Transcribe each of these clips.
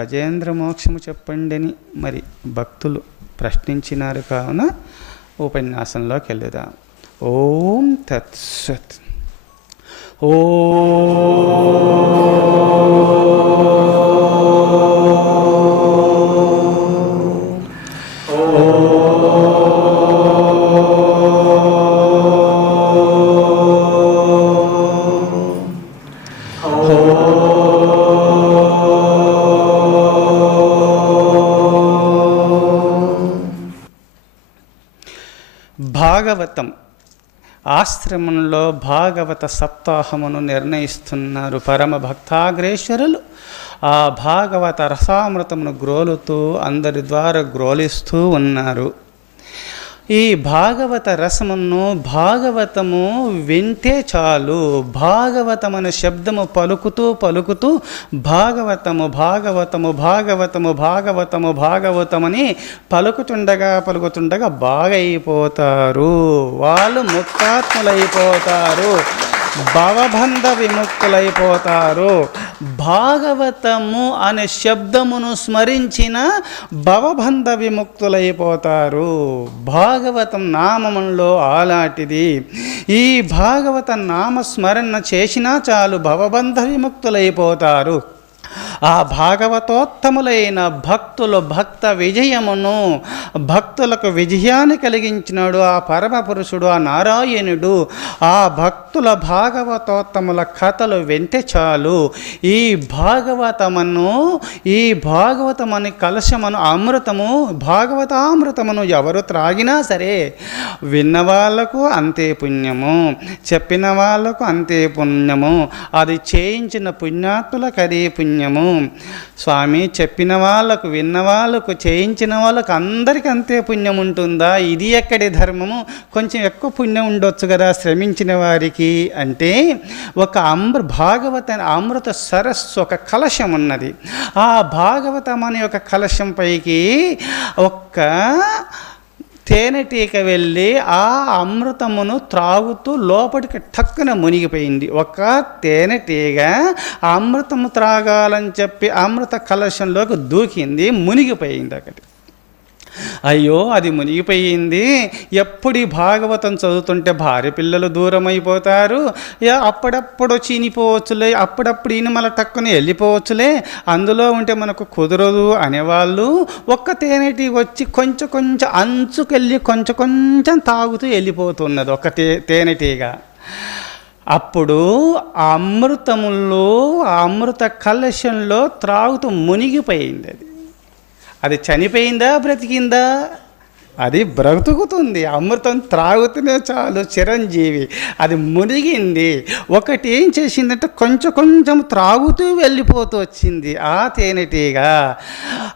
గజేంద్ర మోక్షము చెప్పండి అని మరి భక్తులు ప్రశ్నించినారు కావున ఉపన్యాసంలోకి వెళ్దాం ఓం తత్సత్. ఓ భాగవతం ఆశ్రమంలో భాగవత సప్తాహమును నిర్ణయిస్తున్నారు పరమ భక్తాగ్రేశ్వరులు. ఆ భాగవత రసామృతమును గ్రోలుతూ అందరి ద్వారా గ్రోలిస్తూ ఉన్నారు. ఈ భాగవత రసమును భాగవతము వింటే చాలు. భాగవతమను శబ్దము పలుకుతూ పలుకుతూ భాగవతము భాగవతము భాగవతము భాగవతము భాగవతమని పలుకుతుండగా పలుకుతుండగా బాగైపోతారు. వాళ్ళు ముక్తాత్ములైపోతారు. భవబంధ విముక్తులైపోతారు భాగవతము అనే శబ్దమును స్మరించిన భవబంధ విముక్తులైపోతారు భాగవతం నామములో ఆలాటిది. ఈ భాగవత నామస్మరణ చేసినా చాలు భవబంధ విముక్తులైపోతారు ఆ భాగవతోత్తములైన భక్తులు భక్త విజయమును భక్తులకు విజయాన్ని కలిగించినాడు ఆ పరమ పురుషుడు ఆ నారాయణుడు. ఆ భక్తుల భాగవతోత్తముల కథలు వింటే చాలు. ఈ భాగవతమును ఈ భాగవతమని కలశమను అమృతము భాగవతామృతమును ఎవరు త్రాగినా సరే విన్న వాళ్ళకు అంతే పుణ్యము చెప్పిన వాళ్ళకు అంతే పుణ్యము అది చేయించిన పుణ్యాత్ములకు అదే పుణ్యము. స్వామి చెప్పిన వాళ్ళకు విన్న వాళ్ళకు చేయించిన వాళ్ళకు అందరికీ అంతే పుణ్యం ఉంటుందా? ఇది ఎక్కడి ధర్మము? కొంచెం ఎక్కువ పుణ్యం ఉండొచ్చు కదా శ్రమించిన వారికి అంటే ఒక అమృ భాగవత అమృత సరస్సు ఒక కలశం ఉన్నది. ఆ భాగవతం అనే ఒక కలశం పైకి ఒక్క తేనెటీక వెళ్ళి ఆ అమృతమును త్రాగుతూ లోపలికి ఠక్కున మునిగిపోయింది. ఒక తేనెటీగ ఆ అమృతము త్రాగాలని చెప్పి అమృత కలశంలోకి దూకింది మునిగిపోయింది ఒకటి అయ్యో అది మునిగిపోయింది. ఎప్పుడు ఈ భాగవతం చదువుతుంటే భార్య పిల్లలు దూరం అయిపోతారు అప్పుడప్పుడు చీనిపోవచ్చులే అప్పుడప్పుడు ఈయన మళ్ళీ టక్కుని వెళ్ళిపోవచ్చులే. అందులో ఉంటే మనకు కుదరదు అనేవాళ్ళు ఒక్క తేనెటి వచ్చి కొంచెం కొంచెం అంచుకెళ్ళి కొంచెం కొంచెం తాగుతూ వెళ్ళిపోతున్నది ఒక తే తేనెటీగ. అప్పుడు ఆ అమృతములో ఆ అమృత కలశంలో త్రాగుతూ మునిగిపోయింది అది. అది చనిపోయిందా బ్రతికిందా? అది బ్రతుకుతుంది అమృతం త్రాగుతూనే చాలు చిరంజీవి. అది మునిగింది. ఒకటి ఏం చేసిందంటే కొంచెం కొంచెం త్రాగుతూ వెళ్ళిపోతూ వచ్చింది. ఆ తేనెటీగ ఆ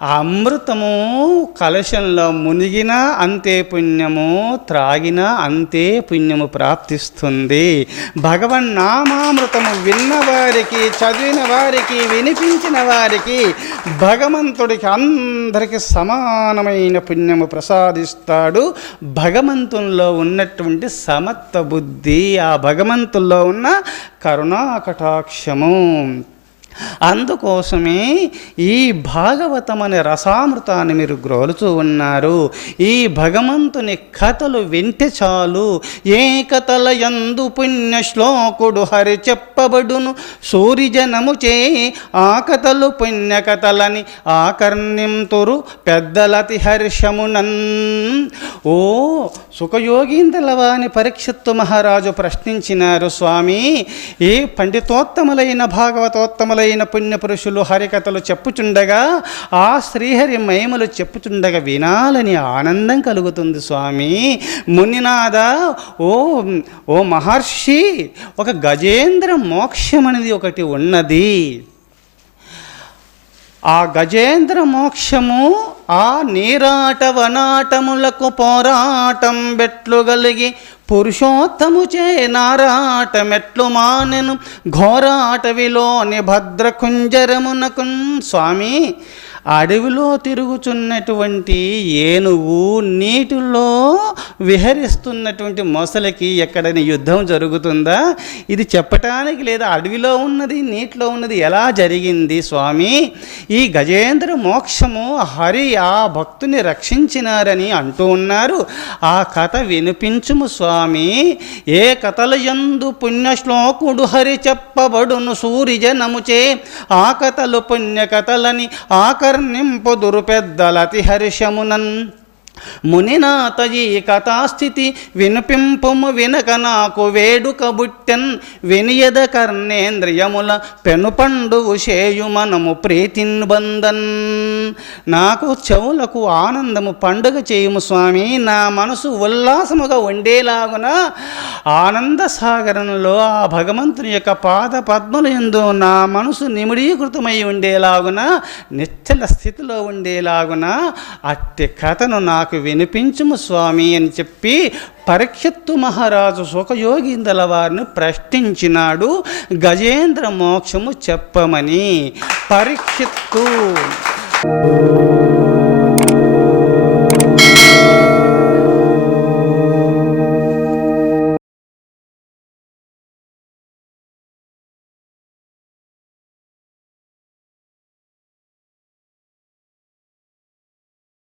అమృతము కలశంలో మునిగినా అంతే పుణ్యము త్రాగినా అంతే పుణ్యము ప్రాప్తిస్తుంది. భగవన్ నామామృతము విన్నవారికి చదివిన వారికి వినిపించిన వారికి భగవంతుడికి అందరికీ సమానమైన పుణ్యము ప్రసాదిస్తాడు భగవంతుల్లో ఉన్నటువంటి సమత్వ బుద్ధి ఆ భగవంతుల్లో ఉన్న కరుణా కటాక్షము అందుకోసమే ఈ భాగవతం అనే రసామృతాన్ని మీరు గ్రోలుతూ ఉన్నారు. ఈ భగవంతుని కథలు వింటే చాలు. ఏ కథల యందు పుణ్య శ్లోకుడు హరి చెప్పబడును. సూర్యజనము చే ఆ కథలు పుణ్య కథలని ఆకర్ణింతురు పెద్దలతి హర్షమునన్. ఓ సుఖయోగీంద్రలవాని పరీక్షిత్తు మహారాజు ప్రశ్నించినారు స్వామి. ఏ పండితోత్తములైన భాగవతోత్తములైన పుణ్యపురుషులు హరికథలు చెప్పుచుండగా ఆ శ్రీహరి మహిమలు చెప్పుచుండగా వినాలని ఆనందం కలుగుతుంది స్వామి. మునినాథ ఓ ఓ మహర్షి ఒక గజేంద్ర మోక్షం అనేది ఒకటి ఉన్నది. ఆ గజేంద్ర మోక్షము ఆ నీరాట వనాటములకు పోరాటం బెట్లు గలిగి పురుషోత్తము చే నారాట మెట్లు మానెను ఘోరాటవిలోని భద్రకుంజరమునకు స్వామి అడవిలో తిరుగుచున్నటువంటి ఏనుగు నీటిలో విహరిస్తున్నటువంటి మొసలికి ఎక్కడైనా యుద్ధం జరుగుతుందా? ఇది చెప్పటానికి లేదా అడవిలో ఉన్నది నీటిలో ఉన్నది ఎలా జరిగింది స్వామి? ఈ గజేంద్ర మోక్షము హరి ఆ భక్తుని రక్షించినారని అంటూ ఉన్నారు. ఆ కథ వినిపించుము స్వామి. ఏ కథల ఎందు పుణ్యశ్లోకుడు హరి చెప్పబడును సూర్యజనముచే. ఆ కథలు పుణ్య కథలని ఆకర్ణింపుదురు పెద్దలతి హర్షమునన్ మునినాత ఈ కథాస్థితి వినిపింపుము వినక నాకు వేడుక బుట్టెన్ వినియద కర్ణేంద్రియముల పెనుపండువు ఉషేయు మనము ప్రీతిన్ బంధన్. నాకు చెవులకు ఆనందము పండుగ చేయుము స్వామి నా మనసు ఉల్లాసముగా ఉండేలాగున ఆనంద సాగరంలో ఆ భగవంతుని యొక్క పాద పద్మల ఎందు నా మనసు నిమిడీకృతమై ఉండేలాగున నిశ్చల స్థితిలో ఉండేలాగున అట్టి కథను నాకు నాకు వినిపించుము స్వామి అని చెప్పి పరీక్షత్తు మహారాజు సుఖయోగీందల వారిని ప్రశ్నించినాడు గజేంద్ర మోక్షము చెప్పమని. పరీక్షిత్తు.